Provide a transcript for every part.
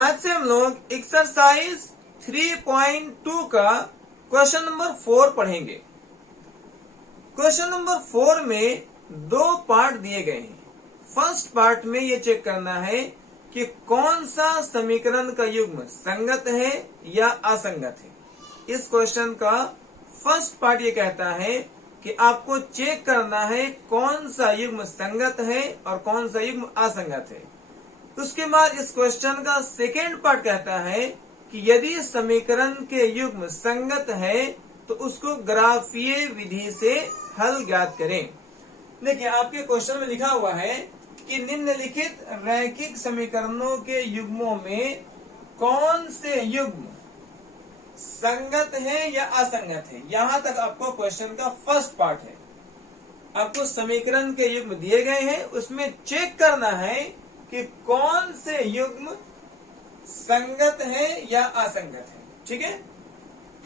आज से हम लोग एक्सरसाइज 3.2 का क्वेश्चन नंबर 4 पढ़ेंगे। क्वेश्चन नंबर 4 में दो पार्ट दिए गए हैं। फर्स्ट पार्ट में ये चेक करना है कि कौन सा समीकरण का युग्म संगत है या असंगत है। इस क्वेश्चन का फर्स्ट पार्ट ये कहता है कि आपको चेक करना है कौन सा युग्म संगत है और कौन सा युग्म असंगत है। उसके बाद इस क्वेश्चन का सेकेंड पार्ट कहता है कि यदि समीकरण के युग्म संगत है तो उसको ग्राफीय विधि से हल ज्ञात करें। देखिए आपके क्वेश्चन में लिखा हुआ है कि निम्नलिखित रैखिक समीकरणों के युग्मों में कौन से युग्म संगत है या असंगत है। यहां तक आपको क्वेश्चन का फर्स्ट पार्ट है। आपको समीकरण के युग्म दिए गए हैं, उसमें चेक करना है कि कौन से युग्म संगत है या असंगत है। ठीक है।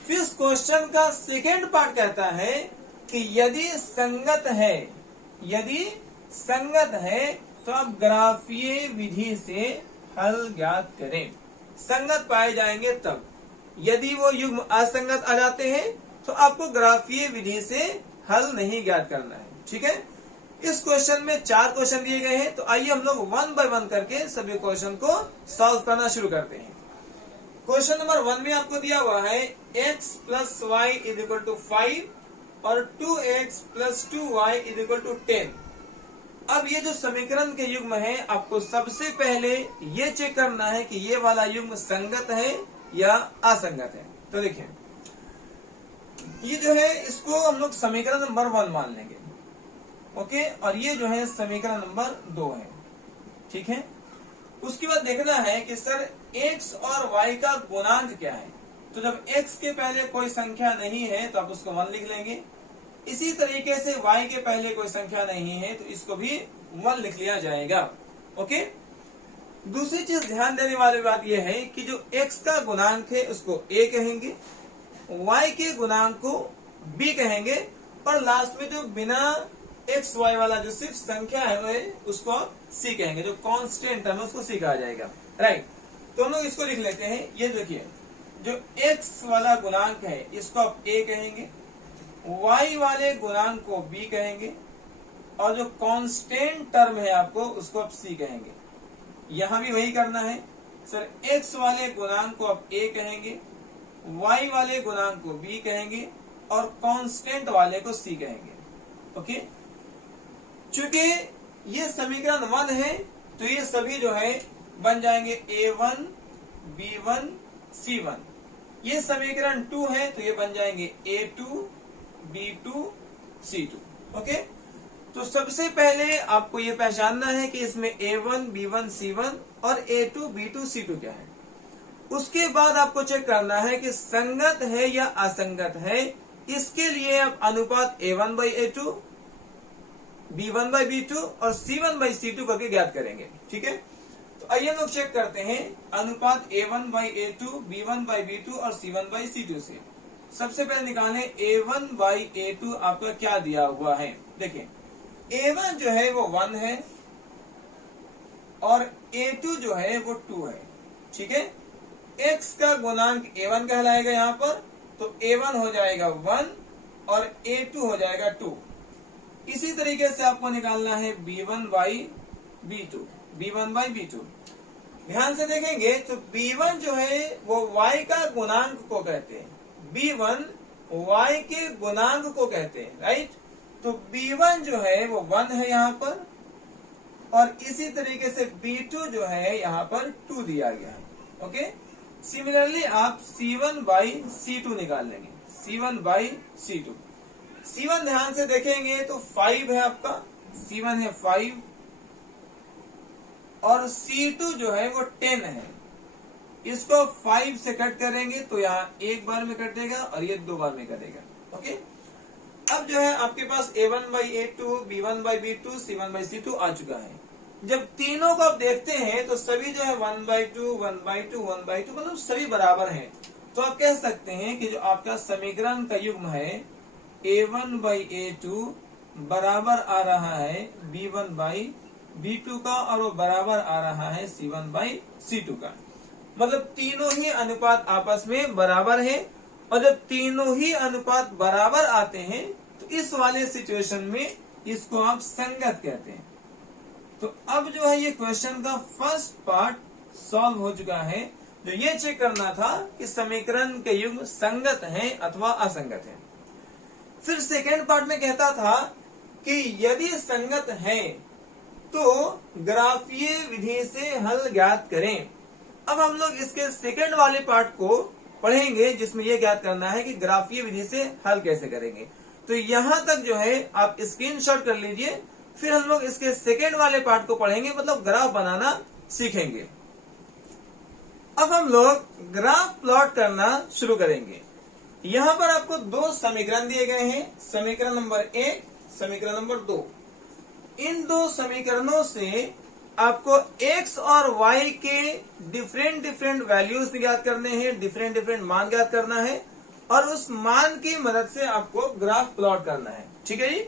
फिर इस क्वेश्चन का सेकेंड पार्ट कहता है कि यदि संगत है तो आप ग्राफीय विधि से हल ज्ञात करें। संगत पाए जाएंगे तब, यदि वो युग्म असंगत आ जाते हैं तो आपको ग्राफीय विधि से हल नहीं ज्ञात करना है। ठीक है। इस क्वेश्चन में 4 क्वेश्चन दिए गए हैं, तो आइए हम लोग 1 बाय 1 करके सभी क्वेश्चन को सॉल्व करना शुरू करते हैं। क्वेश्चन नंबर 1 में आपको दिया हुआ है x plus y is equal to 5 और 2x plus 2y is equal to 10। अब ये जो समीकरण के युग्म है, आपको सबसे पहले ये चेक करना है कि ये वाला युग्म संगत है या असंगत है। तो देखिए ये जो है इसको हम लोग समीकरण नंबर 1 मान लेंगे। ओके, और ये जो है समीकरण नंबर 2 है। ठीक है। उसके बाद देखना है कि सर x और y का गुणांक क्या है। तो जब x के पहले कोई संख्या नहीं है तो आप उसको 1 लिख लेंगे। इसी तरीके से y के पहले कोई संख्या नहीं है तो इसको भी 1 लिख लिया जाएगा। ओके। दूसरी चीज ध्यान देने वाली बात यह है कि जो x का गुणांक है उसको a कहेंगे, y के गुणांक को b कहेंगे, और लास्ट में जो बिना एक्स वाई वाला जो सिर्फ संख्या है उसको सी कहेंगे। जो कांस्टेंट है उसको सी कहा जाएगा। राइट। तो हम लोग इसको लिख लेते हैं। ये देखिए जो एक्स वाला गुणांक है इसको आप ए कहेंगे, वाई वाले गुणांक को बी कहेंगे, और जो कांस्टेंट टर्म है आपको उसको आप सी कहेंगे। यहां भी वही करना है सर। एक्स वाले गुणांक को आप ए कहेंगे, वाई वाले गुणांक को बी कहेंगे, और कांस्टेंट वाले को सी कहेंगे। ओके। चूंकि ये समीकरण 1 है तो ये सभी जो है बन जाएंगे A1, B1, C1। ये समीकरण 2 है तो ये बन जाएंगे A2, B2, C2। ओके। तो सबसे पहले आपको ये पहचानना है कि इसमें A1, B1, C1 और A2, B2, C2 क्या है। उसके बाद आपको चेक करना है कि संगत है या असंगत है। इसके लिए आप अनुपात A1 by A2, B1 by B2 और C1 by C2 करके ज्ञात करेंगे। ठीक है। तो आइए हम लोग चेक करते हैं अनुपात A1 by A2, B1 by B2 और C1 by C2 से। सबसे पहले निकालें A1 by A2 आपका क्या दिया हुआ है। देखिए A1 जो है वो 1 है और A2 जो है वो 2 है। ठीक है। X का गुणांक A1 कहलाएगा यहाँ पर, तो A1 हो जाएगा 1 और A2 हो जाएगा 2। इसी तरीके से आपको निकालना है B1 by B2, B1 by B2। ध्यान से देखेंगे तो B1 जो है वो Y का गुणांक को कहते हैं, B1 Y के गुणांक को कहते हैं। राइट। तो B1 जो है वो 1 है यहाँ पर, और इसी तरीके से B2 जो है यहाँ पर 2 दिया गया है। ओके। सिमिलरली आप C1 by C2 निकाल लेंगे, C1 by C2। C1 ध्यान से देखेंगे तो 5 है आपका, C1 है 5, और C2 जो है वो 10 है। इसको 5 से कट करेंगे तो यहाँ एक बार में कटेगा और ये 2 बार में कटेगा। ओके। अब जो है आपके पास A1 by A2, B1 by B2, C1 by C2 आ चुका है। जब तीनों को आप देखते हैं तो सभी जो है 1 by 2, 1 by 2, 1 by 2 मतलब सभी बराबर हैं। तो आप कह सकते हैं कि जो आपका समीकरण का युग्म है A1 by A2 बराबर आ रहा है B1 by B2 का, और वो बराबर आ रहा है C1 by C2 का। मतलब तीनों ही अनुपात आपस में बराबर है, और जब तीनों ही अनुपात बराबर आते हैं तो इस वाले सिचुएशन में इसको आप संगत कहते हैं। तो अब जो है ये क्वेश्चन का फर्स्ट पार्ट सॉल्व हो चुका है, जो ये चेक करना था कि समीकरण के युग्म संगत हैं अथवा असंगत हैं। फिर सेकेंड पार्ट में कहता था कि यदि संगत है तो ग्राफीय विधि से हल ज्ञात करें। अब हम लोग इसके सेकेंड वाले पार्ट को पढ़ेंगे, जिसमें यह ज्ञात करना है कि ग्राफीय विधि से हल कैसे करेंगे। तो यहां तक जो है आप स्क्रीनशॉट कर लीजिए, फिर हम लोग इसके सेकेंड वाले पार्ट को पढ़ेंगे, मतलब ग्राफ बनाना सीखेंगे। अब हम लोग ग्राफ प्लॉट करना शुरू करेंगे। यहाँ पर आपको दो समीकरण दिए गए हैं, समीकरण नंबर 1, समीकरण नंबर 2। इन दो समीकरणों से आपको x और y के डिफरेंट वैल्यूज ज्ञात करने हैं, डिफरेंट मान ज्ञात करना है, और उस मान की मदद से आपको ग्राफ प्लॉट करना है। ठीक है जी।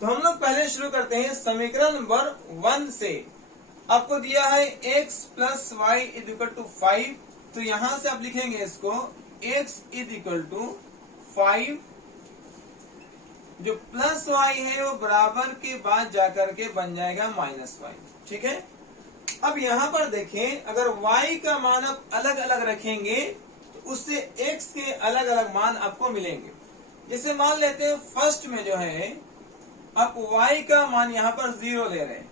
तो हम लोग पहले शुरू करते हैं समीकरण नंबर 1 से। आपको दिया है x plus y is equal to 5, तो यहां से आप लिखेंगे इसको x इज इक्वल टू 5, जो प्लस y है वो बराबर के बाद जाकर के बन जाएगा -y। ठीक है। अब यहाँ पर देखें, अगर y का मान आप अलग अलग रखेंगे तो उससे x के अलग अलग मान आपको मिलेंगे। जैसे मान लेते हैं फर्स्ट में जो है आप y का मान यहाँ पर 0 ले रहे हैं,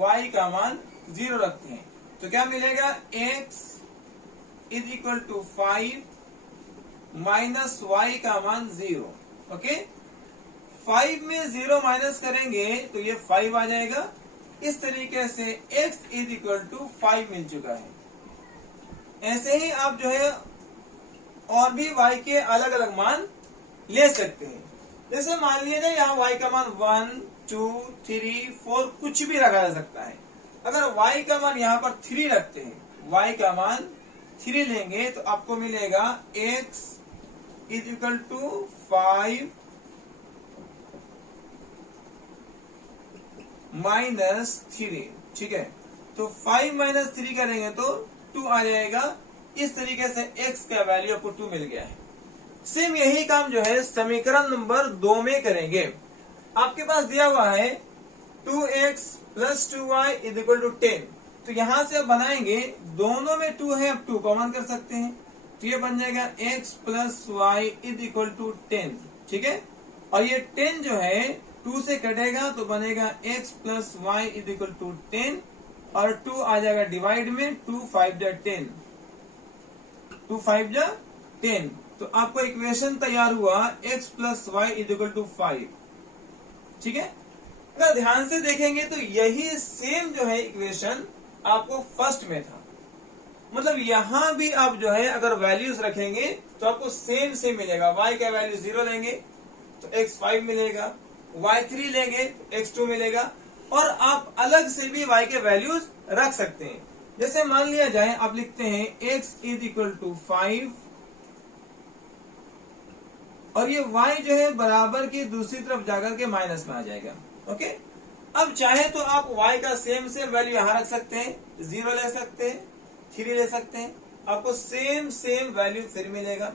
y का मान 0 रखते हैं, तो क्या मिलेगा, x is equal to 5 minus y का मान 0। ओके, 5 में 0 माइनस करेंगे तो ये 5 आ जाएगा। इस तरीके से x इज इक्वल टू 5 मिल चुका है। ऐसे ही आप जो है और भी y के अलग अलग मान ले सकते हैं। जैसे मान लिया जाए यहाँ y का मान 1, 2, 3, 4 कुछ भी रखा जा सकता है। अगर y का मान यहाँ पर 3 रखते हैं, y का मान 3 लेंगे तो आपको मिलेगा x इज इक्वल टू 5 -3। ठीक है, तो 5 - 3 करेंगे तो 2 आ जाएगा। इस तरीके से x का वैल्यू आपको 2 मिल गया है। सेम यही काम जो है समीकरण नंबर 2 में करेंगे। आपके पास दिया हुआ है 2x plus 2y is equal to 10, तो यहां से आप बनाएंगे, दोनों में 2 है, आप 2 कॉमन कर सकते हैं, तो ये बन जाएगा x plus y is equal to 10। ठीक है, और ये 10 जो है 2 से कटेगा तो बनेगा x plus y is equal to 10, और 2 आ जाएगा डिवाइड में, 2 5 जा 10, 2 5 जा 10, तो आपको इक्वेशन तैयार हुआ x plus y is equal to 5। ठीक है, अगर ध्यान से देखेंगे तो यही सेम जो है इक्वेशन आपको फर्स्ट में था। मतलब यहां भी आप जो है अगर वैल्यूज रखेंगे तो आपको सेम मिलेगा। y का वैल्यू 0 लेंगे तो x 5 मिलेगा, y3 लेंगे तो x2 मिलेगा, और आप अलग से भी y के वैल्यूज रख सकते हैं। जैसे मान लिया जाए आप लिखते हैं x इज इक्वल टू 5, और ये y जो है बराबर की दूसरी तरफ जाकर के माइनस में आ जाएगा। ओके, अब चाहे तो आप y का सेम वैल्यू यहां रख सकते हैं, 0 ले सकते हैं, 3 ले सकते हैं, आपको सेम वैल्यू फिर मिलेगा।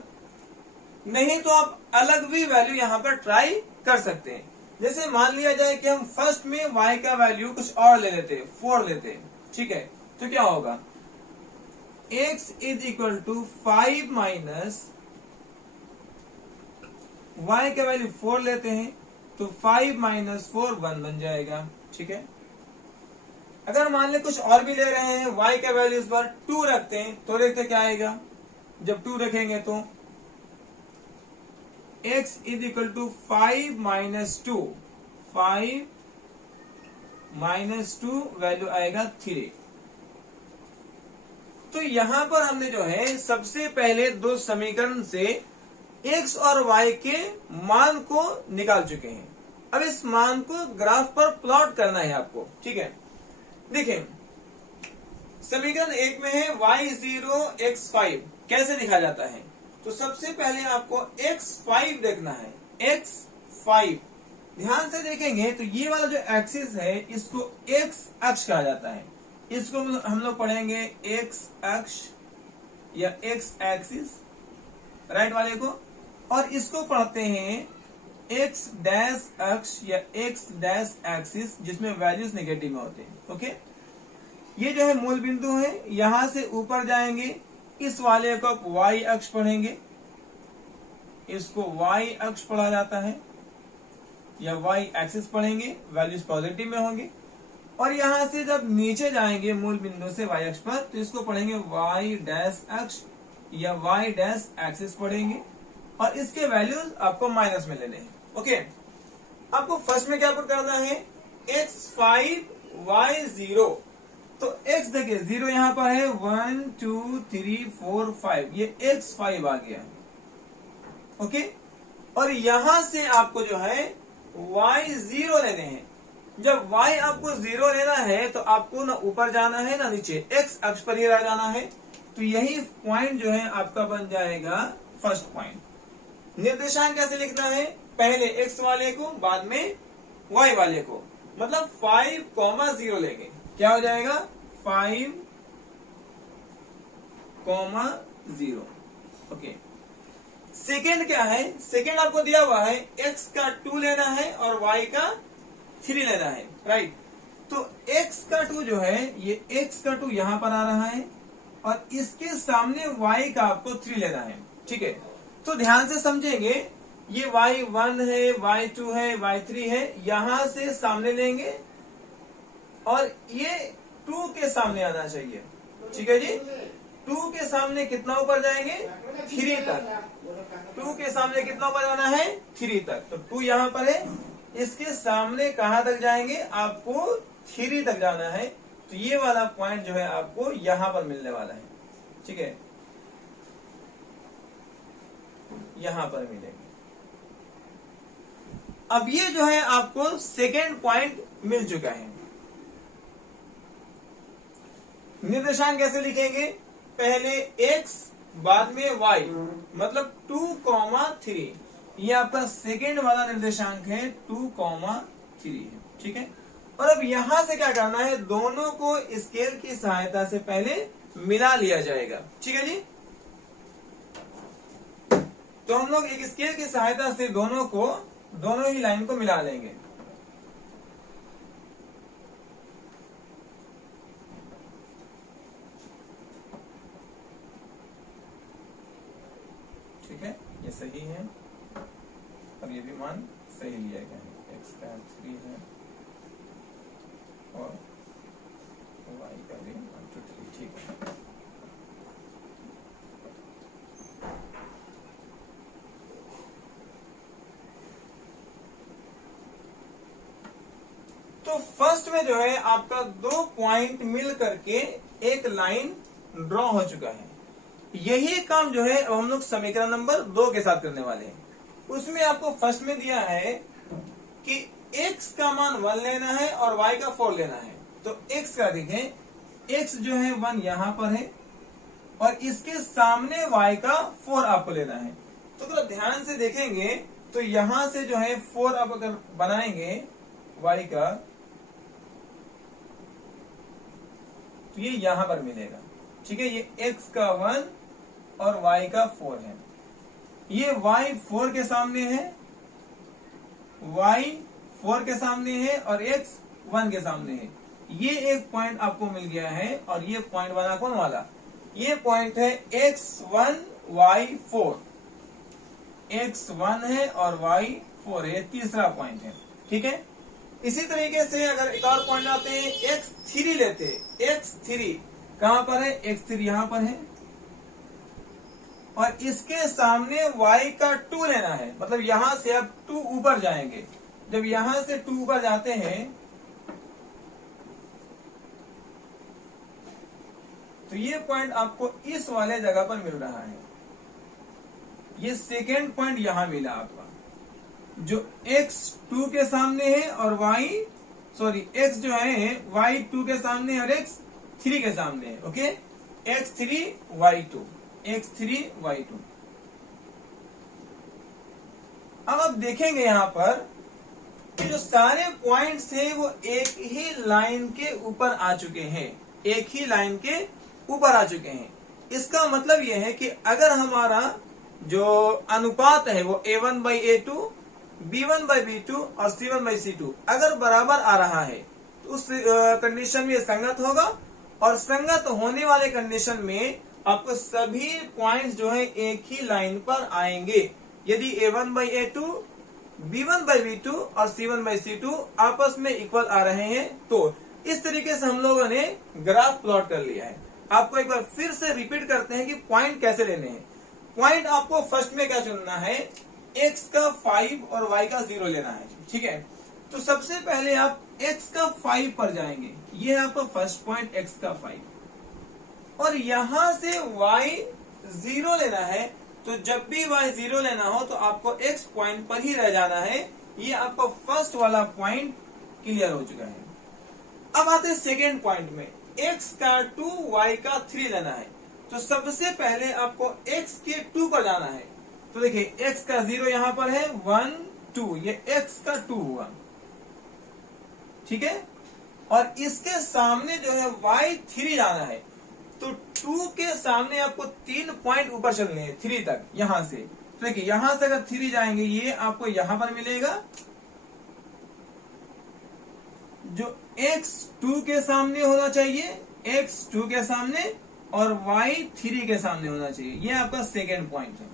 नहीं तो आप अलग भी वैल्यू यहां पर ट्राई कर सकते हैं। जैसे मान लिया जाए कि हम फर्स्ट में y का वैल्यू कुछ और ले लेते, 4 लेते। ठीक है, तो क्या होगा, x is equal to 5 minus y का वैल्यू 4 लेते हैं, तो 5 - 4 1 बन जाएगा। ठीक है, अगर मान ले कुछ और भी ले रहे हैं, y का वैल्यू इस बार 2 रखते हैं, तो देखते क्या आएगा। जब 2 रखेंगे तो x is equal to 5 - 2, 5 - 2 value आएगा 3। तो यहां पर हमने जो है सबसे पहले दो समीकरण से x और y के मान को निकाल चुके हैं। अब इस मान को ग्राफ पर प्लॉट करना है आपको। ठीक है, देखिए समीकरण 1 में है y0 x5 कैसे लिखा जाता है। तो सबसे पहले आपको x5 देखना है, x5। ध्यान से देखेंगे तो ये वाला जो एक्सिस है इसको x अक्ष कहा जाता है। इसको हम लोग पढ़ेंगे x अक्ष, या एक्स एक्सिस राइट वाले को, और इसको पढ़ते हैं एक्स डैश अक्ष या एक्स डैश एक्सिस जिसमें वैल्यूज नेगेटिव में होते हैं। ओके, ये जो है मूल बिंदु है, यहां से ऊपर जाएंगे, इस वाले को आप वाई अक्ष पढ़ेंगे, इसको वाई अक्ष पढ़ा जाता है या वाई एक्सिस पढ़ेंगे, वैल्यूज पॉजिटिव में होंगे। और यहां से जब नीचे जाएंगे मूल बिंदु से वाई अक्ष पर, तो इसको पढ़ेंगे वाई डैश अक्ष या वाई डैश एक्सिस पढ़ेंगे, और इसके वैल्यूज आपको माइनस में लेने हैं। ओके, आपको फर्स्ट में क्या पुट करना है, x5 y0। तो x देखिए 0 यहां पर है, 1 2 3 4 5, ये x5 आ गया। ओके, और यहां से आपको जो है y0 लेने हैं। जब y आपको 0 लेना है तो आपको ना ऊपर जाना है ना नीचे, x अक्ष पर ही रह जाना है। तो यही पॉइंट जो है आपका बन जाएगा फर्स्ट पॉइंट। निर्देशांक कैसे लिखना है, पहले x वाले को, बाद में y वाले को, मतलब 5,0 लेंगे। क्या हो जाएगा, 5,0। ओके, सेकेंड क्या है, सेकेंड आपको दिया हुआ है x का 2 लेना है और y का 3 लेना है, राइट। तो x का 2 जो है, ये x का 2 यहां पर आ रहा है और इसके सामने y का आपको 3 लेना है। ठीक है, तो ध्यान से समझेंगे, ये y1 है, y2 है, y3 है, यहां से सामने लेंगे और ये 2 के सामने आना चाहिए। ठीक है जी, 2 के सामने कितना ऊपर जाएंगे, 3 तक। 2 के सामने कितना ऊपर जाना है, 3 तक। तो 2 यहां पर है, इसके सामने कहां तक जाएंगे, आपको 3 तक जाना है। तो ये वाला पॉइंट जो है आपको यहां पर मिलने वाला है। ठीक है, यहां पर मिलेगा। अब ये जो है आपको सेकेंड पॉइंट मिल चुका है। निर्देशांक कैसे लिखेंगे, पहले x बाद में y, मतलब 2,3। ये आपका सेकेंड वाला निर्देशांक है, 2,3 है। ठीक है, और अब यहां से क्या करना है, दोनों को स्केल की सहायता से पहले मिला लिया जाएगा। ठीक है जी, तो हम लोग एक स्केल की सहायता से दोनों ही लाइन को मिला लेंगे। ठीक है, ये सही है और ये भी मान सही लिया गया है। x का 3 है और y का भी 1 2 3। ठीक है, तो फर्स्ट में जो है आपका 2 पॉइंट मिल करके एक लाइन ड्रॉ हो चुका है। यही काम जो है अब हम लोग समीकरण नंबर 2 के साथ करने वाले हैं। उसमें आपको फर्स्ट में दिया है कि x का मान 1 लेना है और y का 4 लेना है। तो x का देखें, x जो है 1 यहां पर है और इसके सामने y का 4 आपको लेना है। तो अगर ध्यान से देखेंगे तो यहां से जो है 4 आप अगर बनाएंगे y का, तो ये यहां पर मिलेगा। ठीक है, ये x का 1 और y का 4 है। ये y 4 के सामने है, y 4 के सामने है और x 1 के सामने है। ये एक पॉइंट आपको मिल गया है और ये पॉइंट बना कौन वाला, ये पॉइंट है x1 y4। x1 है और y4 है, तीसरा पॉइंट है। ठीक है, इसी तरीके से अगर एक और पॉइंट आते हैं, x3 लेते हैं। x3 कहां पर है, x3 यहां पर है और इसके सामने y का 2 लेना है। मतलब यहां से आप 2 ऊपर जाएंगे। जब यहां से 2 ऊपर जाते हैं तो ये पॉइंट आपको इस वाले जगह पर मिल रहा है। ये सेकेंड पॉइंट यहां मिला आपका, जो x2 के सामने है और x जो है y2 के सामने है और x3 के सामने है। Okay, x3 y2, x3 y2। अब आप देखेंगे यहां पर कि जो सारे पॉइंट्स हैं वो एक ही लाइन के ऊपर आ चुके हैं, एक ही लाइन के ऊपर आ चुके हैं। इसका मतलब यह है कि अगर हमारा जो अनुपात है वो A1/A2, B1/B2 और C1/C2 अगर बराबर आ रहा है तो उस कंडीशन में संगत होगा। और संगत होने वाले कंडीशन में आपको सभी पॉइंट्स जो है एक ही लाइन पर आएंगे। यदि A1/A2, B1/B2 और C1/C2 आपस में इक्वल आ रहे हैं तो इस तरीके से हम लोगों ने ग्राफ प्लॉट कर लिया है। आपको एक बार फिर से रिपीट करते हैं कि पॉइंट कैसे लेने हैं। पॉइंट आपको फर्स्ट में क्या चुनना है, x का 5 और y का 0 लेना है। ठीक है, तो सबसे पहले आप x का 5 पर जाएंगे, ये है आपका फर्स्ट पॉइंट x का 5, और यहां से y 0 लेना है। तो जब भी y 0 लेना हो तो आपको x पॉइंट पर ही रह जाना है। ये आपका फर्स्ट वाला पॉइंट क्लियर हो चुका है। अब आते हैं सेकेंड पॉइंट में, x का 2 y का 3 लेना है। तो सबसे पहले आपको x के 2 पर जाना है। तो देखिए x का 0 यहां पर है, 1 2, ये x का 2 हुआ। ठीक है, और इसके सामने जो है y 3 जाना है। तो 2 के सामने आपको 3 पॉइंट ऊपर चलने हैं 3 तक, यहां से। तो देखिए यहां से अगर 3 जाएंगे ये आपको यहां पर मिलेगा, जो x 2 के सामने होना चाहिए, x 2 के सामने और y 3 के सामने होना चाहिए। ये आपका सेकेंड पॉइंट है।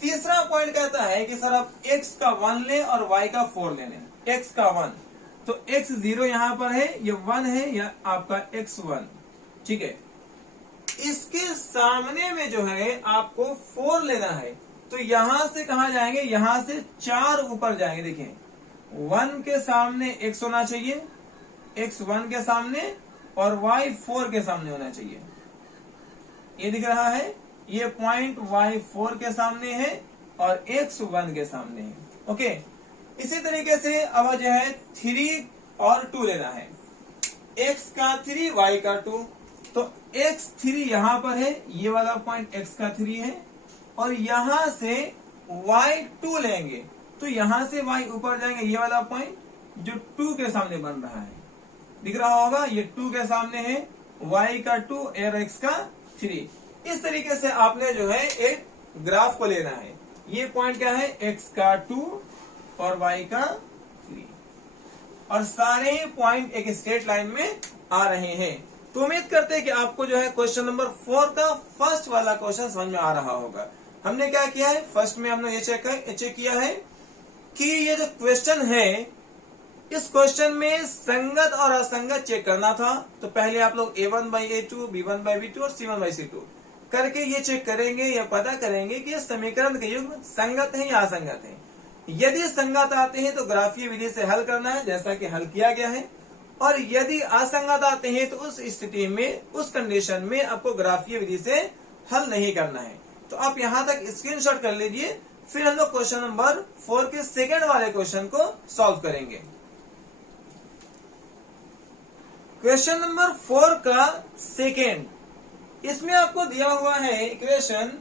तीसरा पॉइंट कहता है कि सर आप x का 1 ले और y का 4 ले लें। x का 1, तो x 0 यहां पर है, ये 1 है, या आपका x 1। ठीक है, इसके सामने में जो है आपको 4 लेना है। तो यहां से कहां जाएंगे, यहां से 4 ऊपर जाएंगे। देखिए 1 के सामने x होना चाहिए, x 1 के सामने, और y 4 के सामने होना चाहिए। ये दिख रहा है, ये पॉइंट y 4 के सामने है और x 1 के सामने है। ओके, इसी तरीके से अब जो है 3 और 2 लेना है, x का 3 y का 2। तो x 3 यहां पर है, ये वाला पॉइंट x का 3 है, और यहां से y 2 लेंगे। तो यहां से y ऊपर जाएंगे, ये वाला पॉइंट जो 2 के सामने बन रहा है, दिख रहा होगा, ये 2 के सामने है, y का 2 और x का 3। इस तरीके से आपने जो है एक ग्राफ को लेना है। ये पॉइंट क्या है, x का 2 और y का 3, और सारे पॉइंट एक स्ट्रेट लाइन में आ रहे हैं। तो उम्मीद करते हैं कि आपको जो है क्वेश्चन नंबर 4 का फर्स्ट वाला क्वेश्चन समझ में आ रहा होगा। हमने क्या किया है, फर्स्ट में हमने ये चेक किया है कि ये जो क्वेश्चन है, इस क्वेश्चन में संगत और असंगत चेक करना था। तो पहले आप लोग A1/A2, B1/B2 और C1/C2 करके ये चेक करेंगे, या पता करेंगे कि ये समीकरण के युग्म संगत है या असंगत है। यदि संगत आते हैं तो ग्राफीय विधि से हल करना है, जैसा कि हल किया गया है। और यदि असंगत आते हैं तो उस स्थिति में, उस कंडीशन में आपको ग्राफीय विधि से हल नहीं करना है। तो आप यहां तक स्क्रीनशॉट कर लीजिए, फिर हम लोग क्वेश्चन नंबर 4 के सेकेंड वाले क्वेश्चन को सॉल्व करेंगे। क्वेश्चन नंबर 4 का सेकेंड, इसमें आपको दिया हुआ है equation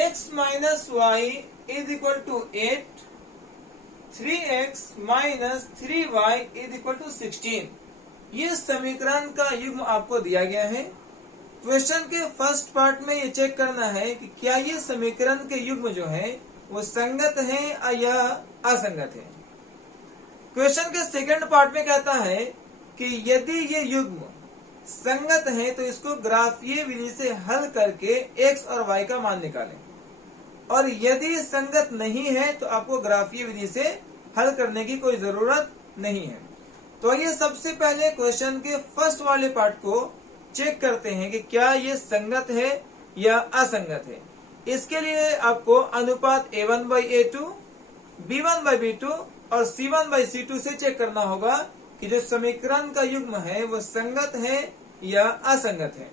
x minus y is equal to 8, 3x minus 3y is equal to 16। ये समीकरण का युग्म आपको दिया गया है। क्वेश्चन के फर्स्ट पार्ट में ये चेक करना है कि क्या ये समीकरण के युग्म जो है वो संगत है या असंगत है। क्वेश्चन के सेकंड पार्ट में कहता है कि यदि ये युग्म संगत है तो इसको ग्राफीय विधि से हल करके x और y का मान निकालें, और यदि संगत नहीं है तो आपको ग्राफीय विधि से हल करने की कोई जरूरत नहीं है। तो ये सबसे पहले क्वेश्चन के फर्स्ट वाले पार्ट को चेक करते हैं कि क्या ये संगत है या असंगत है। इसके लिए आपको अनुपात A1/A2, B1/B2 और C1/C2 से चेक करना होगा कि जो समीकरण का युग्म है वो संगत है या असंगत है।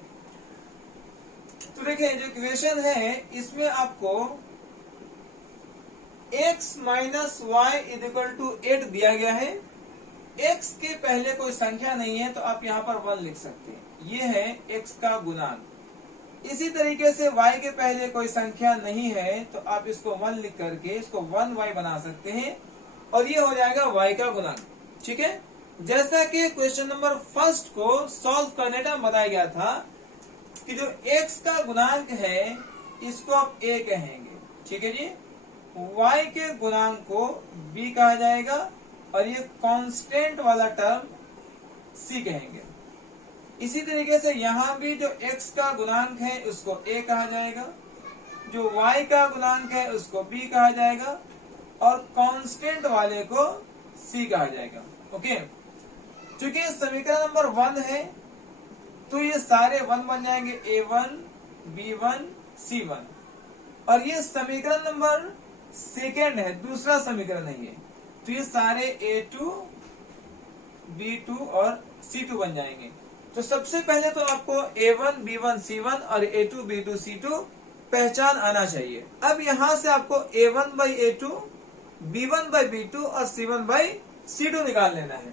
तो देखिए जो इक्वेशन है इसमें आपको x minus y is equal to 8 दिया गया है। x के पहले कोई संख्या नहीं है तो आप यहाँ पर 1 लिख सकते हैं, ये है x का गुणांक। इसी तरीके से y के पहले कोई संख्या नहीं है तो आप इसको 1 लिख करके इसको 1y बना सकते हैं, और ये हो जाएगा y का गुणांक। ठीक है, जैसा कि क्वेश्चन नंबर फर्स्ट को सॉल्व करने टाइम बताया गया था कि जो x का गुणांक है इसको आप a कहेंगे, ठीक है जी। y के गुणांक को b कहा जाएगा और ये कांस्टेंट वाला टर्म c कहेंगे। इसी तरीके से यहाँ भी जो x का गुणांक है उसको a कहा जाएगा, जो y का गुणांक है उसको b कहा जाएगा और कांस्टेंट वाले को c कहा जाएगा। ओके, चूंकि समीकरण नंबर 1 है तो ये सारे 1 बन जाएंगे, a1 b1 c1, और ये समीकरण नंबर 2 है, दूसरा समीकरण है ये, तो ये सारे a2 b2 और c2 बन जाएंगे। तो सबसे पहले तो आपको a1 b1 c1 और a2 b2 c2 पहचान आना चाहिए। अब यहां से आपको a1 by a2 b1 by b2 और c1 by c2 निकाल लेना है।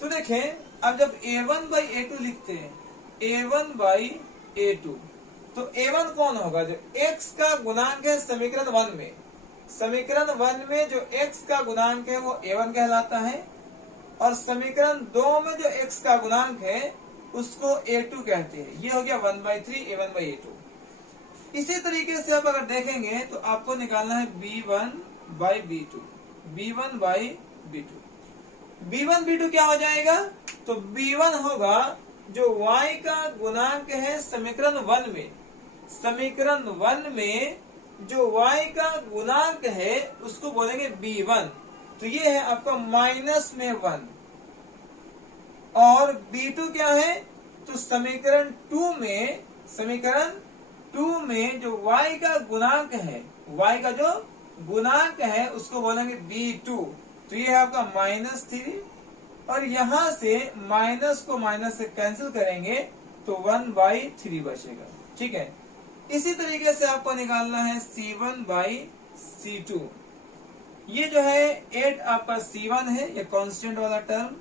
तो देखें, अब जब a1 by a2 लिखते हैं, a1 by a2, तो a1 कौन होगा? जो x का गुणांक है समीकरण 1 में, समीकरण 1 में जो x का गुणांक है वो a1 कहलाता है, और समीकरण 2 में जो x का गुणांक है उसको a2 कहते हैं। ये हो गया 1/3 a1 by a2। इसी तरीके से आप अगर देखेंगे तो आपको निकालना है b1 by b2, b1 by b2। b1 b2 क्या हो जाएगा? तो b1 होगा जो y का गुणांक है समीकरण 1 में, समीकरण 1 में जो y का गुणांक है उसको बोलेंगे b1, तो ये है आपका माइनस में 1। और b2 क्या है? तो समीकरण 2 में, समीकरण 2 में जो y का गुणांक है, y का जो गुणांक है उसको बोलेंगे b2, तो ये है आपका -3, और यहां से माइनस को माइनस से कैंसिल करेंगे तो 1/3 बचेगा, ठीक है। इसी तरीके से आपको निकालना है c1 by c2। ये जो है 8 आपका c1 है, ये कांस्टेंट वाला टर्म,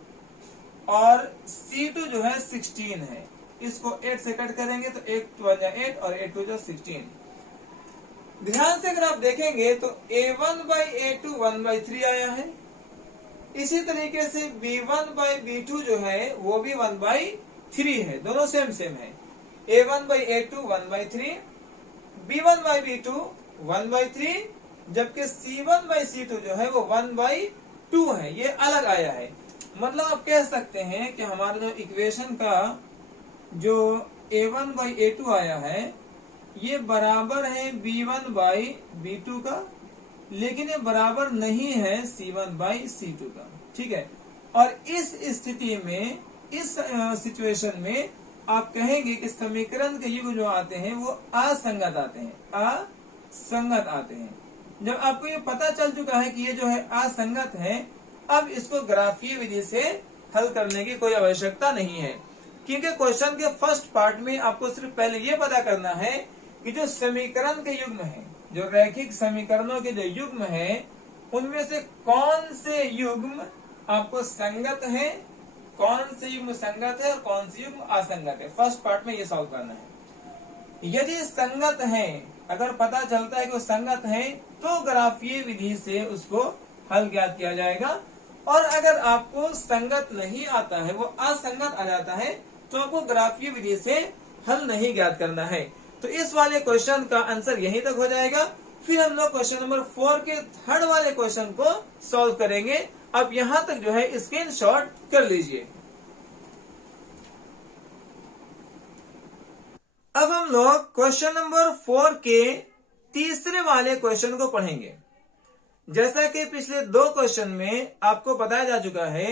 और c2 जो है 16 है, इसको 8 से कट करेंगे तो 8 2 8 और 8 2 16। ध्यान से अगर आप देखेंगे तो a1 by a2 1/3 आया है। इसी तरीके से b1 by b2 जो है वो भी 1/3 है, दोनों सेम सेम है। a1 by a2 1/3, b1 by b2 1/3, जबकि c1 by c2 जो है वो 1/2 है, ये अलग आया है। मतलब आप कह सकते हैं कि हमारा जो इक्वेशन का जो a1 by a2 आया है ये बराबर है b1 by b2 का, लेकिन ये बराबर नहीं है c1 by c2 का, ठीक है। और इस स्थिति में, इस सिचुएशन में आप कहेंगे कि समीकरण के युग जो आते हैं वो असंगत आते हैं, असंगत आते हैं। जब आपको ये पता चल चुका है कि ये जो है असंगत है, अब इसको ग्राफीय विधि से हल करने की कोई आवश्यकता नहीं है, क्योंकि क्वेश्चन के फर्स्ट पार्ट में आपको सिर्फ पहले ये पता करना है कि जो समीकरण के युग्म है, जो रैखिक समीकरणों के जो युग्म है, उनमें से कौन से युग्म आपको संगत है, कौन से युग्म संगत है और कौन से युग्म असंगत है। फर्स्ट पार्ट में ये सॉल्व करना है। यदि संगत है, अगर पता चलता है कि वो संगत है तो ग्राफीय विधि से उसको हल ज्ञात किया जाएगा, और अगर आपको संगत नहीं आता है, वो असंगत आ जाता है, तो आपको ग्राफीय विधि से हल नहीं ज्ञात करना है। तो इस वाले क्वेश्चन का आंसर यहीं तक हो जाएगा। फिर हम लोग क्वेश्चन नंबर 4 के थर्ड वाले क्वेश्चन को सॉल्व करेंगे। अब यहां तक जो है स्क्रीनशॉट कर लीजिए। अब हम लोग क्वेश्चन नंबर 4 के तीसरे वाले क्वेश्चन को पढ़ेंगे। जैसा कि पिछले 2 क्वेश्चन में आपको बताया जा चुका है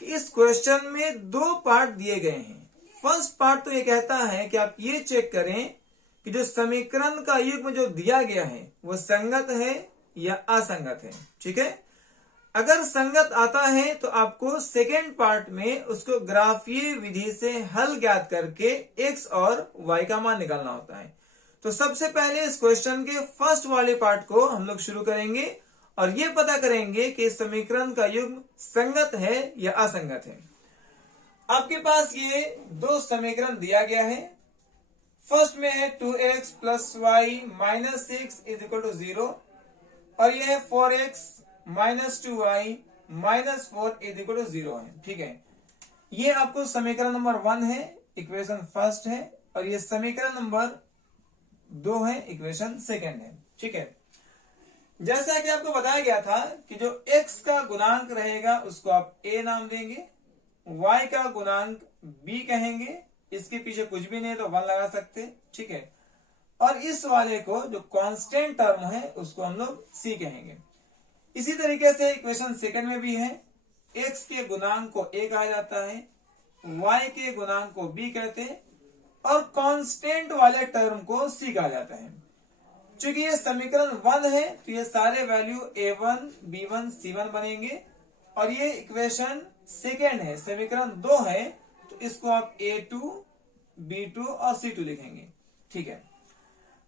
कि इस क्वेश्चन में 2 पार्ट दिए गए हैं। फर्स्ट पार्ट तो ये कहता है कि आप ये चेक करें कि जो समीकरण का युग्म जो दिया गया है वो संगत है या असंगत है, ठीक है। अगर संगत आता है तो आपको सेकेंड पार्ट में उसको ग्राफीय विधि से हल ज्ञात करके x और y का मान निकालना होता है। तो सबसे पहले इस क्वेश्चन के फर्स्ट वाले पार्ट को हम लोग शुरू करेंगे और ये पता करेंगे कि समीकरण का युग्म संगत है या असंगत है। आपके पास ये 2 समीकरण दिया गया है। फर्स्ट में है 2x + y - 6 = 0, और ये है 4x - 2y - 4 = 0 है, ठीक है। ये आपको समीकरण नंबर 1 है, इक्वेशन फर्स्ट है। और ये समीकरण नंबर 2 है, इक्वेशन सेकेंड है। ठीक है, जैसा कि आपको बताया गया था कि जो x का गुणांक रहेगा उसको आप a नाम देंगे, y का गुणांक b कहेंगे, इसके पीछे कुछ भी नहीं तो 1 लगा सकते। ठीक है, और इस वाले को जो कांस्टेंट टर्म है उसको हम लोग c कहेंगे। इसी तरीके से इक्वेशन सेकंड में भी है, x के गुणांक को a कहा जाता है, y के गुणांक को b कहते हैं और कांस्टेंट वाले टर्म को c कहा जाता है। चूंकि ये समीकरण 1 है तो ये सारे वैल्यू a1, b1, c1 बनेंगे और ये इक्वेशन सेकेंड है, समीकरण 2 है तो इसको आप a2, b2 और c2 लिखेंगे। ठीक है,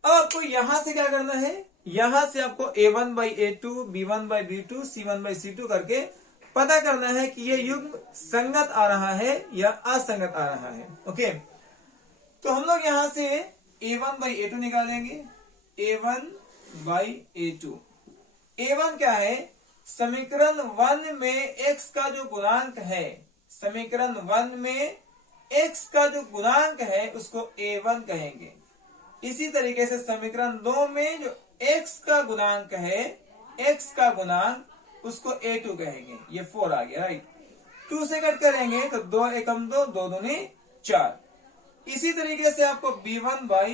अब आपको यहां से क्या करना है, यहां से आपको a1 by a2, b1 by b2, c1 by c2 करके पता करना है कि ये युग्म संगत आ रहा है या असंगत आ रहा है। ओके, तो हम लोग यहां से a1 by a2 निकालेंगे, a1 by a2। a1 क्या है, समीकरण 1 में x का जो गुणांक है, समीकरण 1 में x का जो गुणांक है उसको a1 कहेंगे। इसी तरीके से समीकरण 2 में जो x का गुणांक है, x का गुणांक उसको a2 कहेंगे। ये 4 आ गया, राइट। 2 से कट करेंगे तो 2 एकम 2, 2 दूनी 4। इसी तरीके से आपको b1 by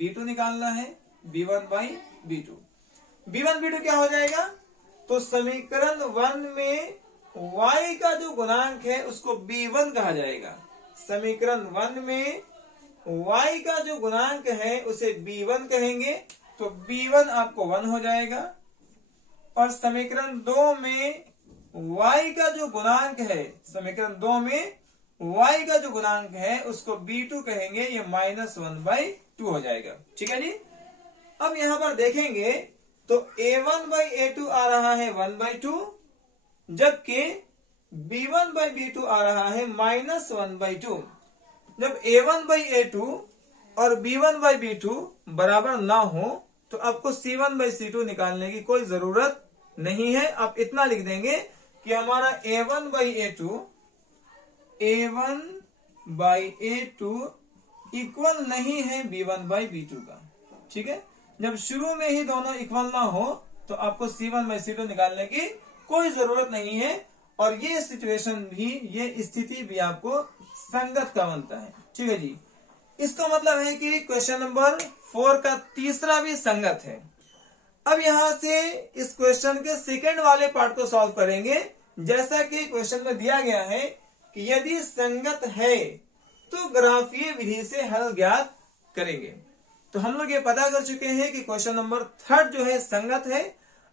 b2 निकालना है, b1 by b2। b1 b2 क्या हो जाएगा, तो समीकरण 1 में y का जो गुणांक है उसको b1 कहा जाएगा। समीकरण 1 में y का जो गुणांक है उसे b1 कहेंगे, तो b1 आपको 1 हो जाएगा। और समीकरण 2 में y का जो गुणांक है, समीकरण 2 में y का जो गुणांक है उसको b2 कहेंगे, ये -1/2 हो जाएगा। ठीक है जी। अब यहां पर देखेंगे तो a1 by a2 आ रहा है 1/2, जबकि b1 by b2 आ रहा है -1/2। जब a1 by a2 और b1 by b2 बराबर ना हो तो आपको c1 by c2 निकालने की कोई जरूरत नहीं है। आप इतना लिख देंगे कि हमारा a1 by a2 इक्वल नहीं है b1 by b2 का। ठीक है, जब शुरू में ही दोनों इक्वल ना हो तो आपको c1 by c2 निकालने की कोई जरूरत नहीं है। और ये सिचुएशन भी, ये स्थिति भी आपको संगत का बनता है। ठीक है जी, इसका मतलब है कि क्वेश्चन नंबर 4 का तीसरा भी संगत है। अब यहां से इस क्वेश्चन के सेकंड वाले पार्ट को सॉल्व करेंगे। जैसा कि क्वेश्चन में दिया गया है कि यदि संगत है तो ग्राफीय विधि से हल ज्ञात करेंगे। तो हम लोग ये पता कर चुके हैं कि क्वेश्चन नंबर 3 जो है संगत है।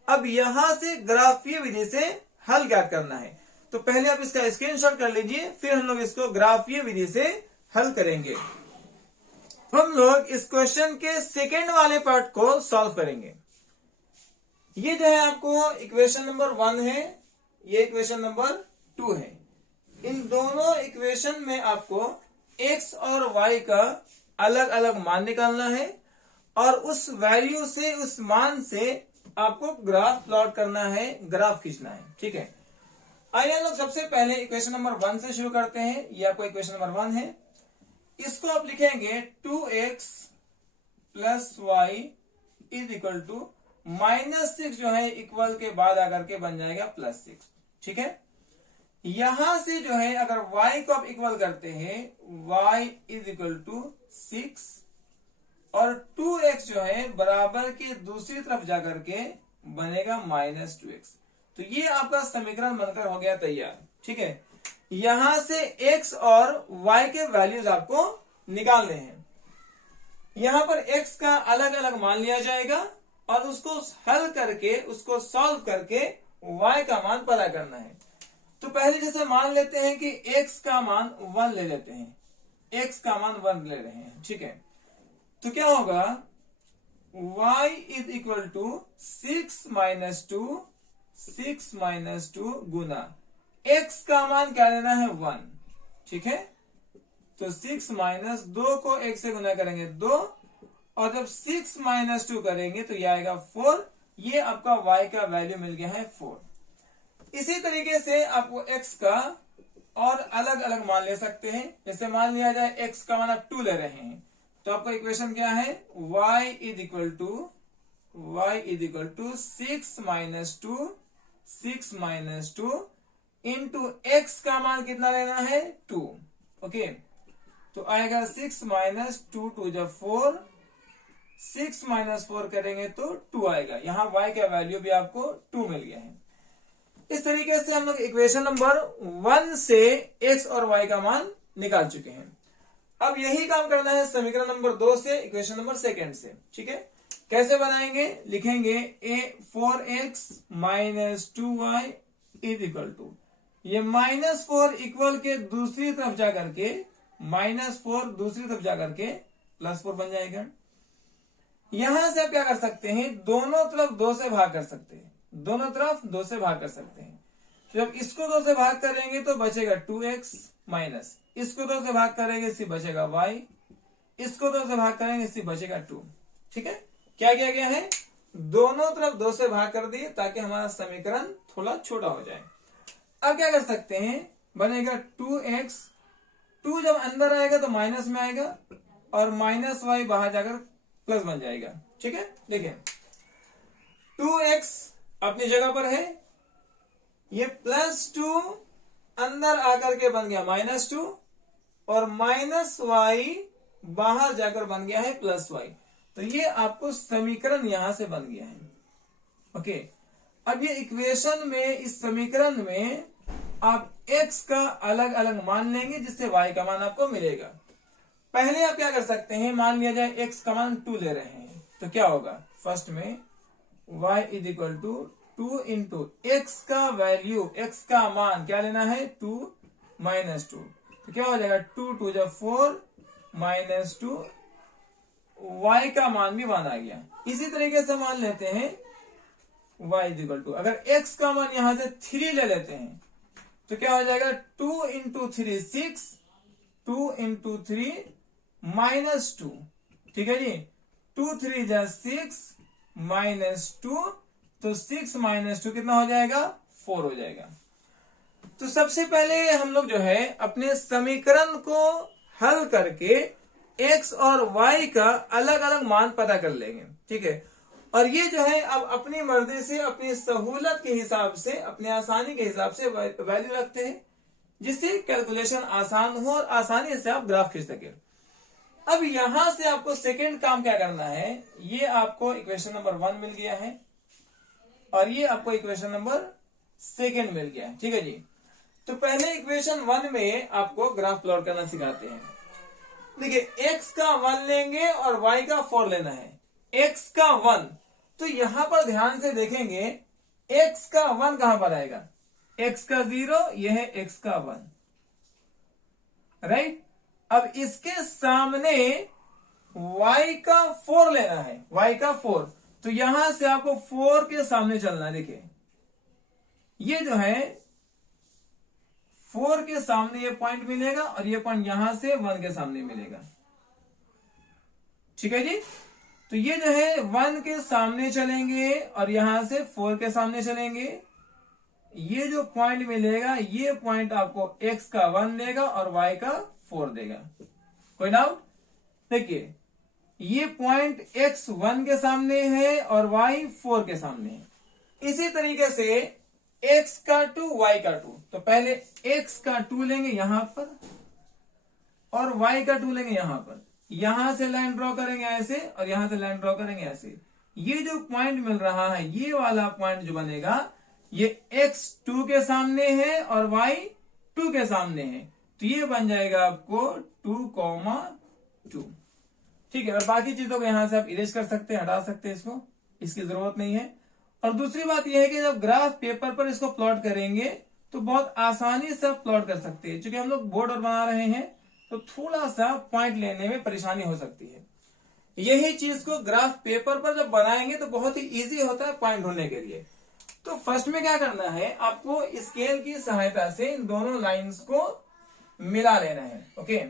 अब यहां से ग्राफीय विधि से हल ज्ञात करना है। तो पहले आप इसका स्क्रीनशॉट कर लीजिए, फिर हम लोग इसको ग्राफीय विधि से हल करेंगे। हम लोग इस क्वेश्चन के सेकेंड वाले पार्ट को सॉल्व करेंगे। ये जो है आपको इक्वेशन नंबर 1 है, ये इक्वेशन नंबर 2 है। इन दोनों इक्वेशन में आपको x और y का अलग अलग मान निकालना है और उस वैल्यू से, उस मान से आपको ग्राफ प्लॉट करना है, ग्राफ खींचना है। ठीक है, आइए हम लोग सबसे पहले इक्वेशन नंबर 1 से शुरू करते हैं। ये आपको इक्वेशन नंबर 1 है। इसको आप लिखेंगे 2x plus y is equal to -6 जो है इक्वल के बाद आकर के बन जाएगा +6। ठीक है, यहां से जो है अगर y को आप इक्वल करते हैं, y इज इक्वल टू 6 और 2x जो है बराबर के दूसरी तरफ जाकर के बनेगा -2x। तो ये आपका समीकरण बनकर हो गया तैयार। ठीक है, यहां से x और y के वैल्यूज आपको निकालने हैं। यहां पर x का अलग अलग मान लिया जाएगा और उसको हल करके, उसको सॉल्व करके y का मान पता करना है। तो पहले जैसे मान लेते हैं कि x का मान 1 ले लेते हैं, x का मान 1 ले रहे हैं। ठीक है, तो क्या होगा, y is equal to 6 minus 2 गुना x का मान क्या लेना है 1। ठीक है, तो 6 माइनस 2 को 1 से गुना करेंगे 2 और जब 6 माइनस 2 करेंगे तो ये आएगा 4। ये आपका y का वैल्यू मिल गया है 4। इसी तरीके से आपको x का और अलग अलग मान ले सकते हैं। जैसे मान लिया जाए x का मान आप 2 ले रहे हैं, तो आपका इक्वेशन क्या है, y is equal to 6 minus two into x का मान कितना लेना है, 2। ओके, तो आएगा 6 माइनस 2 2 जा 4, 6 माइनस 4 करेंगे तो 2 आएगा। यहां y का वैल्यू भी आपको 2 मिल गया है। इस तरीके से हम लोग इक्वेशन नंबर 1 से x और y का मान निकाल चुके हैं। अब यही काम करना है समीकरण नंबर 2 से इक्वेशन नंबर 2 से। ठीक है, कैसे बनाएंगे, लिखेंगे a4x minus 2y is equal to, ये -4 इक्वल के दूसरी तरफ जाकर के -4 दूसरी तरफ जाकर के +4 बन जाएगा। यहां से आप क्या कर सकते हैं, दोनों तरफ 2 से भाग कर सकते हैं, दोनों तरफ 2 से भाग कर सकते हैं। तो जब इसको 2 से भाग करेंगे तो बचेगा 2x माइनस इसको 2 से भाग करेंगे इससे बचेगा y, इसको 2 से भाग करेंगे इससे बचेगा 2। ठीक है, क्या किया गया है, दोनों तरफ 2 से भाग कर दिए ताकि हमारा समीकरण थोड़ा छोटा हो जाए। अब क्या कर सकते हैं, बनेगा 2x, 2 जब अंदर आएगा तो माइनस में आएगा और -y बाहर जाकर प्लस बन जाएगा। ठीक है, देखिए 2x अपनी जगह पर है, ये +2 अंदर आकर के बन गया -2 और -y बाहर जाकर बन गया है +y। तो ये आपको समीकरण यहां से बन गया है। ओके, अब ये इक्वेशन में, इस समीकरण में आप x का अलग अलग मान लेंगे जिससे y का मान आपको मिलेगा। पहले आप क्या कर सकते हैं, मान लिया जाए x का मान 2 ले रहे हैं, तो क्या होगा, फर्स्ट में y is equal to 2 into x का वैल्यू, x का मान क्या लेना है, 2 माइनस 2, तो क्या हो जाएगा 2 2 जा 4 माइनस 2, y का मान भी 1 आ गया। इसी तरीके से मान लेते हैं y इज इक्वल टू, अगर x का मान यहां से 3 ले लेते हैं तो क्या हो जाएगा 2 इंटू 3 6, 2 इंटू 3 -2। ठीक है जी, 2 3 जा 6 -2, तो 6 -2 कितना हो जाएगा, 4 हो जाएगा। तो सबसे पहले हम लोग जो है अपने समीकरण को हल करके x और y का अलग अलग मान पता कर लेंगे। ठीक है, और ये जो है अब अपनी मर्जी से, अपनी सहूलत के हिसाब से, अपनी आसानी के हिसाब से वैल्यू रखते हैं जिससे कैलकुलेशन आसान हो और आसानी से आप ग्राफ खींच सके। अब यहां से आपको सेकेंड काम क्या करना है, ये आपको इक्वेशन नंबर 1 मिल गया है और ये आपको इक्वेशन नंबर 2 मिल गया है। ठीक है जी, तो पहले इक्वेशन 1 में आपको ग्राफ प्लॉट करना सिखाते हैं। देखिए x का 1 लेंगे और y का 4 लेना है। x का 1, तो यहां पर ध्यान से देखेंगे x का 1 कहां पर आएगा, x का 0, यह है x का 1, राइट। अब इसके सामने y का 4 लेना है, y का 4, तो यहां से आपको 4 के सामने चलना है। देखिए ये जो है 4 के सामने ये पॉइंट मिलेगा और ये पॉइंट यहां से 1 के सामने मिलेगा। ठीक है जी, तो ये जो है 1 के सामने चलेंगे और यहां से 4 के सामने चलेंगे। ये जो पॉइंट मिलेगा, ये पॉइंट आपको x का 1 देगा और y का 4 देगा। कोई डाउट? देखिए ये पॉइंट x 1 के सामने है और y 4 के सामने है। इसी तरीके से x का 2, y का 2, तो पहले x का 2 लेंगे यहां पर और y का 2 लेंगे यहां पर। यहां से लाइन ड्रॉ करेंगे ऐसे और यहां से लाइन ड्रॉ करेंगे ऐसे। ये जो पॉइंट मिल रहा है, ये वाला पॉइंट जो बनेगा, ये x 2 के सामने है और y 2 के सामने है, तो ये बन जाएगा आपको 2,2। ठीक है, और बाकी चीजों को यहां से आप इरेज कर सकते हैं, हटा सकते हैं, इसको इसकी जरूरत नहीं है। और दूसरी बात यह है कि जब ग्राफ पेपर पर इसको प्लॉट करेंगे तो बहुत आसानी से आप प्लॉट कर सकते हैं। क्योंकि हम लोग बोर्ड और बना रहे हैं तो थोड़ा सा पॉइंट लेने में परेशानी हो सकती है। यही चीज को ग्राफ पेपर पर जब बनाएंगे तो बहुत ही इजी होता है पॉइंट ढूंढने के लिए। तो फर्स्ट में क्या करना है, आपको स्केल की सहायता से इन दोनों लाइंस को मिला लेना है। ओके,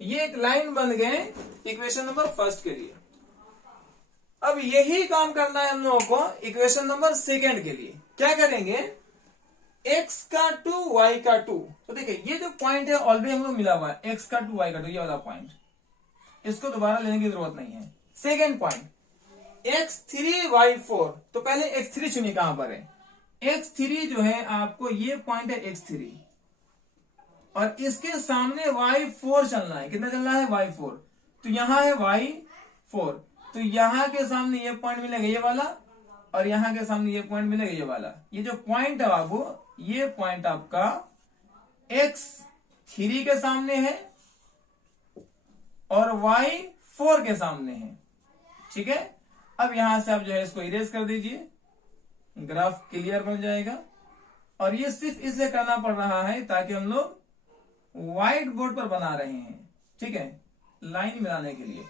ये एक लाइन बन गए इक्वेशन नंबर फर्स्ट के लिए। अब यही काम करना है हम लोगों को इक्वेशन नंबर 2 के लिए। क्या करेंगे, x का 2 y का 2, तो देखिए ये जो पॉइंट है ऑलरेडी हम लोग मिला हुआ है, x का 2 y का 2, ये वाला पॉइंट, इसको दोबारा लेने की जरूरत नहीं है। सेकेंड पॉइंट x3 y4, तो पहले x3 चुनिए कहां पर है, x3 जो है आपको ये पॉइंट है x3, और इसके सामने y4 चलना है, कितना चलना है y4, तो यहां है y4, तो यहां के सामने ये पॉइंट मिलेगा ये वाला, और यहां के सामने ये पॉइंट मिलेगा ये वाला। ये जो पॉइंट है बाबू, ये पॉइंट आपका x3 के सामने है और y4 के सामने है, ठीक है। अब यहां से आप जो है इसको इरेज कर दीजिए, ग्राफ क्लियर बन जाएगा। और ये सिर्फ इसलिए करना पड़ रहा है ताकि हम लोग व्हाइट बोर्ड पर बना रहे हैं, ठीक है, लाइन मिलाने के लिए।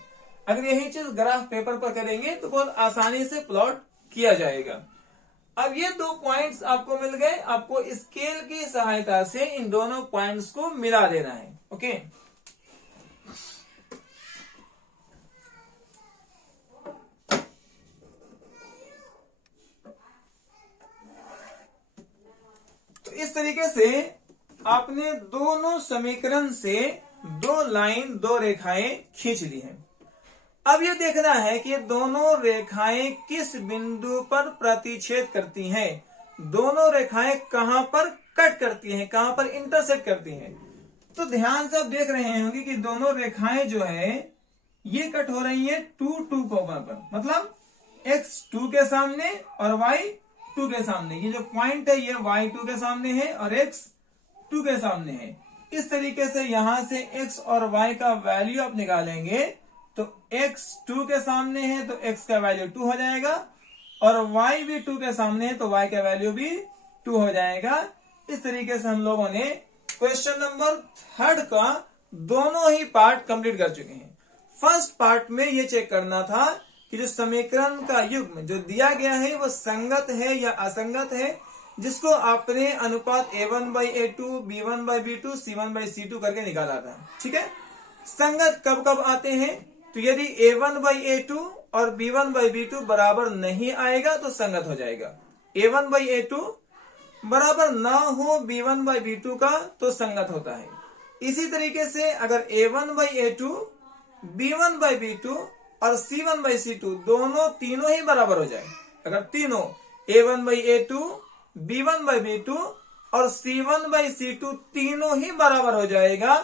अगर यही चीज ग्राफ पेपर पर करेंगे तो बहुत आसानी से प्लॉट किया जाएगा। अब ये दो पॉइंट्स आपको मिल गए, आपको स्केल की सहायता से इन दोनों पॉइंट्स को मिला देना है, ओके। तो इस तरीके से आपने दोनों समीकरण से दो लाइन, दो रेखाएं खींच ली हैं। अब ये देखना है कि ये दोनों रेखाएं किस बिंदु पर प्रतिच्छेद करती हैं, दोनों रेखाएं कहां पर कट करती हैं, कहां पर इंटरसेक्ट करती हैं। तो ध्यान से आप देख रहे होंगे कि दोनों रेखाएं जो है ये कट हो रही है 2-2 पर, मतलब x2 के सामने और y2 के सामने। ये जो पॉइंट है ये y2 के सामने है और x2 के सामने है। इस तरीके से यहां से x और y का वैल्यू आप निकालेंगे तो x2 के सामने है तो x का वैल्यू 2 हो जाएगा, और y भी 2 के सामने है तो y का वैल्यू भी 2 हो जाएगा। इस तरीके से हम लोगों ने क्वेश्चन नंबर 3 का दोनों ही पार्ट कंप्लीट कर चुके हैं। फर्स्ट पार्ट में ये चेक करना था कि जो समीकरण का युग्म जो दिया गया है वो संगत है या असंगत है, जिसको आपने अनुपात a1/a2, b1/b2, c1/c2 करके निकाला था, ठीक है। संगत कब कब आते हैं, तो यदि a1/a2 और b1/b2 बराबर नहीं आएगा तो संगत हो जाएगा। a1/a2 बराबर ना हो b1/b2 का तो संगत होता है। इसी तरीके से अगर a1/a2, b1/b2 और c1/c2 दोनों तीनों ही बराबर हो जाए, अगर तीनों a1/a2, b1/b2 और c1/c2 तीनों ही बराबर हो जाएगा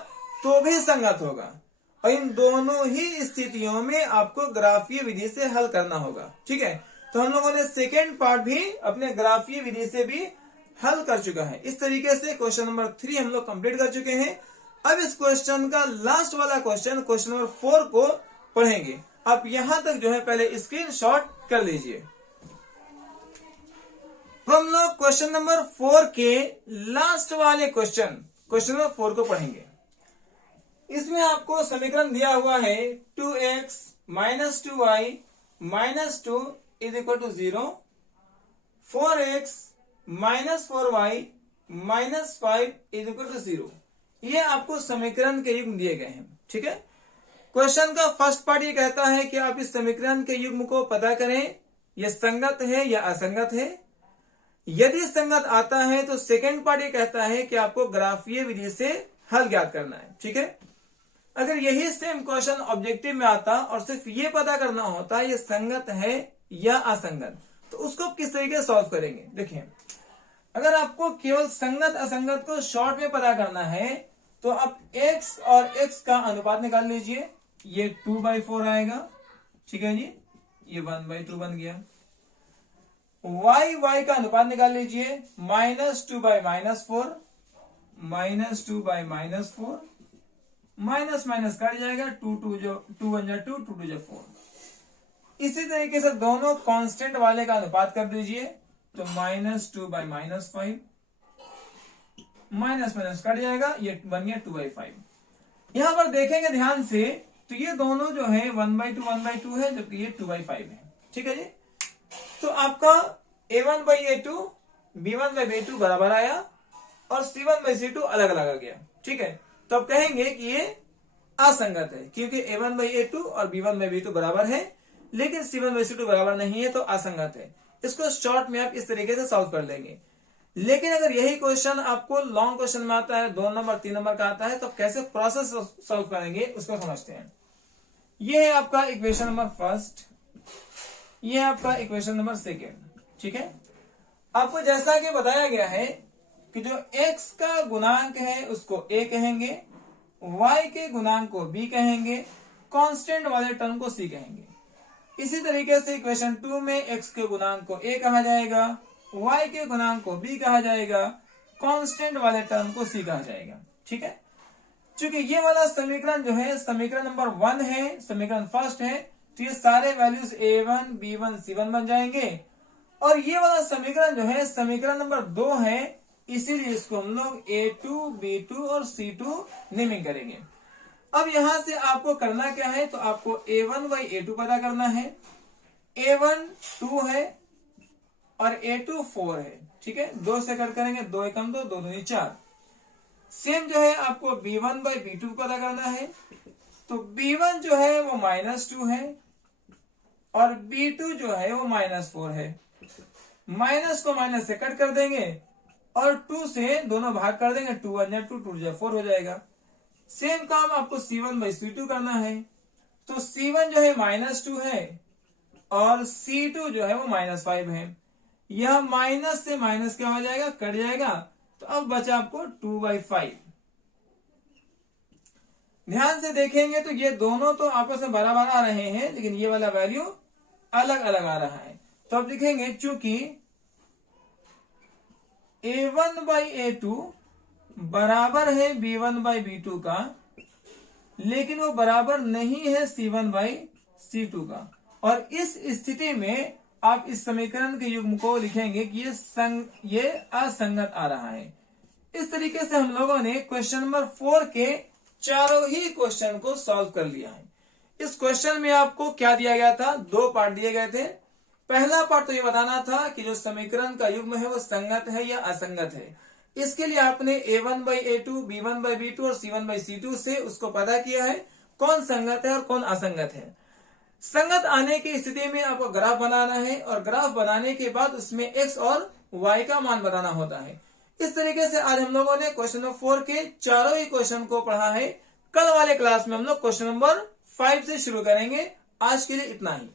तो भी संगत होगा। और इन दोनों ही स्थितियों में आपको ग्राफीय विधि से हल करना होगा, ठीक है। तो हम लोगों ने सेकेंड पार्ट भी अपने ग्राफीय विधि से भी हल कर चुका है। इस तरीके से क्वेश्चन नंबर 3 हम लोग कंप्लीट कर चुके हैं। अब इस क्वेश्चन का लास्ट वाला क्वेश्चन, क्वेश्चन नंबर 4 को पढ़ेंगे। आप यहां तक जो है पहले स्क्रीनशॉट कर लीजिए। तो हम लोग क्वेश्चन नंबर 4 के लास्ट वाले क्वेश्चन नंबर 4 को पढ़ेंगे। इसमें आपको समीकरण दिया हुआ है 2x - 2y - 2 = 0, 4x - 4y - 5 = 0। ये आपको समीकरण के युग्म दिए गए हैं, ठीक है। क्वेश्चन का फर्स्ट पार्ट ये कहता है कि आप इस समीकरण के युग्म को पता करें, ये संगत है या असंगत है। यदि संगत आता है तो सेकेंड पार्ट ये कहता है कि आपको ग्राफीय विधि से हल ज्ञात करना है, ठीक है। अगर यही सेम क्वेश्चन ऑब्जेक्टिव में आता और सिर्फ ये पता करना होता ये संगत है या असंगत, तो उसको किस तरीके से सॉल्व करेंगे। देखिए, अगर आपको केवल संगत असंगत को शॉर्ट में पता करना है तो आप x और x का अनुपात निकाल लीजिए। ये 2/4 आएगा, ठीक है जी, ये 1/2 बन गया। y का अनुपात निकाल लीजिए, -2/-4, -2/-4, माइनस माइनस कट जाएगा, 2 1 जा 2, 2 2 जा 4। इसी तरीके से दोनों कांस्टेंट वाले का अनुपात कर दीजिए, तो -2/-5, माइनस माइनस कट जाएगा, ये बन गया 2/5। यहां पर देखेंगे ध्यान से तो ये दोनों जो है 1/2 है, जबकि ये 2/5 है, ठीक है जी। तो आपका a1/a2, b1/b2 बराबर आया और c1/c2 अलग अलग आ गया, ठीक है। तो आप कहेंगे कि ये असंगत है, क्योंकि a1/a2 और b1/b2 बराबर है, लेकिन c1/c2 बराबर नहीं है, तो असंगत है। इसको शॉर्ट में आप इस तरीके से सॉल्व कर लेंगे। लेकिन अगर यही क्वेश्चन आपको लॉन्ग क्वेश्चन में आता है, 2 नंबर 3 नंबर का आता है, तो कैसे प्रोसेस सॉल्व करेंगे उसको समझते हैं। ये है आपका इक्वेशन नंबर फर्स्ट, ये है आपका इक्वेशन नंबर सेकेंड। ठीक है, आपको जैसा कि बताया गया है कि जो x का गुणांक है उसको a कहेंगे, y के गुणांक को b कहेंगे, कांस्टेंट वाले टर्म को c कहेंगे। इसी तरीके से इक्वेशन 2 में x के गुणांक को a कहा जाएगा, y के गुणांक को b कहा जाएगा, कांस्टेंट वाले टर्म को c कहा जाएगा। ठीक है, चूंकि ये वाला समीकरण जो है समीकरण नंबर 1 है, समीकरण फर्स्ट है, तो ये सारे वैल्यूज a1 b1 c1 बन जाएंगे। और ये वाला समीकरण जो है समीकरण नंबर 2 है, इसीलिए इसको हम लोग a2 b2 और c2 नेमिंग करेंगे। अब यहां से आपको करना क्या है, तो आपको a1 बाई a2 पता करना है। a1 2 है और a2 4 है। ठीक है, 2 से कट करेंगे, 2 एकम 2, 2 दूनी 4। सेम जो है आपको b1 बाई b2 पता करना है, तो b1 जो है वो -2 है और b2 जो है वो -4 है। माइनस को माइनस से कट कर देंगे और 2 से दोनों भाग कर देंगे, 2 1 जा 2, 2 जा 4 हो जाएगा। सेम काम आपको c1 बाई c2 करना है, तो c1 जो है -2 है और c2 जो है वो -5 है। यह माइनस से माइनस क्या हो जाएगा, कट जाएगा, तो अब बचा आपको 2/5। ध्यान से देखेंगे तो ये दोनों तो आपस में बराबर आ रहे हैं, लेकिन ये वाला वैल्यू अलग अलग आ रहा है। तो अब लिखेंगे चूंकि a1 बाई a2 बराबर है b1 बाई b2 का, लेकिन वो बराबर नहीं है c1 बाई c2 का, और इस स्थिति में आप इस समीकरण के युग्म को लिखेंगे कि ये असंगत आ रहा है। इस तरीके से हम लोगों ने क्वेश्चन नंबर 4 के चारों ही क्वेश्चन को सॉल्व कर लिया है। इस क्वेश्चन में आपको क्या दिया गया था, 2 पार्ट दिए गए थे। पहला पार्ट तो ये बताना था कि जो समीकरण का युग्म है वो संगत है या असंगत है। इसके लिए आपने a1 by a2, b1 by b2 और c1 बाई c2 से उसको पता किया है कौन संगत है और कौन असंगत है। संगत आने की स्थिति में आपको ग्राफ बनाना है और ग्राफ बनाने के बाद उसमें x और y का मान बताना होता है। इस तरीके से आज हम लोगों ने क्वेश्चन नंबर 4 के चारों ही क्वेश्चन को पढ़ा है। कल वाले क्लास में हम लोग क्वेश्चन नंबर 5 से शुरू करेंगे। आज के लिए इतना ही।